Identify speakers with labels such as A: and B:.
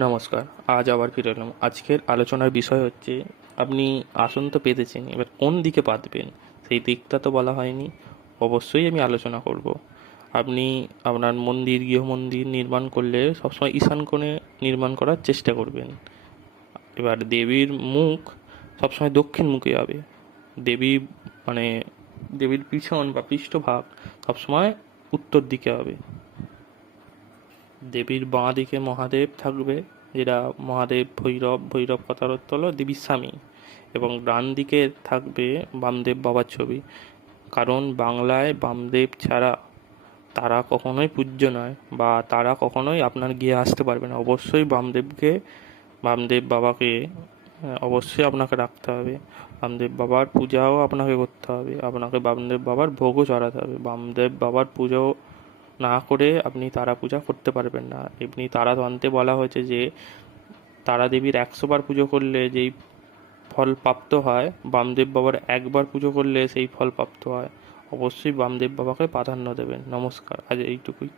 A: নমস্কার, আজ আবার ফিরে এলাম। আজকের আলোচনার বিষয় হচ্ছে, আপনি আসন তো পেতেছেন, এবার কোন দিকে পাতবেন সেই দিকটা তো বলা হয়নি। অবশ্যই আমি আলোচনা করব। আপনি আপনার মন্দির, গৃহ মন্দির নির্মাণ করলে সবসময় ঈশান কোণে নির্মাণ করার চেষ্টা করবেন। এবার দেবীর মুখ সবসময় দক্ষিণ মুখে হবে। দেবী মানে দেবীর পিছন বা পৃষ্ঠভাগ সবসময় উত্তর দিকে হবে। দেবীর বাঁ দিকে মহাদেব থাকবে, যেটা মহাদেব ভৈরব ভৈরব কথার অর্থ হলো দেবীর স্বামী। এবং ডান দিকে থাকবে বামদেব বাবার ছবি। কারণ বাংলায় বামদেব ছাড়া তারা কখনোই পূজ্য নয় বা তারা কখনোই আপনার গিয়ে আসতে পারবে না। অবশ্যই বামদেবকে, বামদেব বাবাকে অবশ্যই আপনাকে রাখতে হবে। বামদেব বাবার পূজাও আপনাকে করতে হবে। আপনাকে বামদেব বাবার ভোগও চড়াতে হবে। বামদেব বাবার পুজো না করে আপনি তারা পূজা করতে পারবেন না। এমনি তারা তন্ত্রে বলা হয়েছে যে, তারা দেবীর একশো বার পুজো করলে যেই ফল প্রাপ্ত হয়, বামদেব বাবার একবার পুজো করলে সেই ফল প্রাপ্ত হয়। অবশ্যই বামদেব বাবাকে প্রাধান্য দেবেন। নমস্কার। আজ এইটুকুই।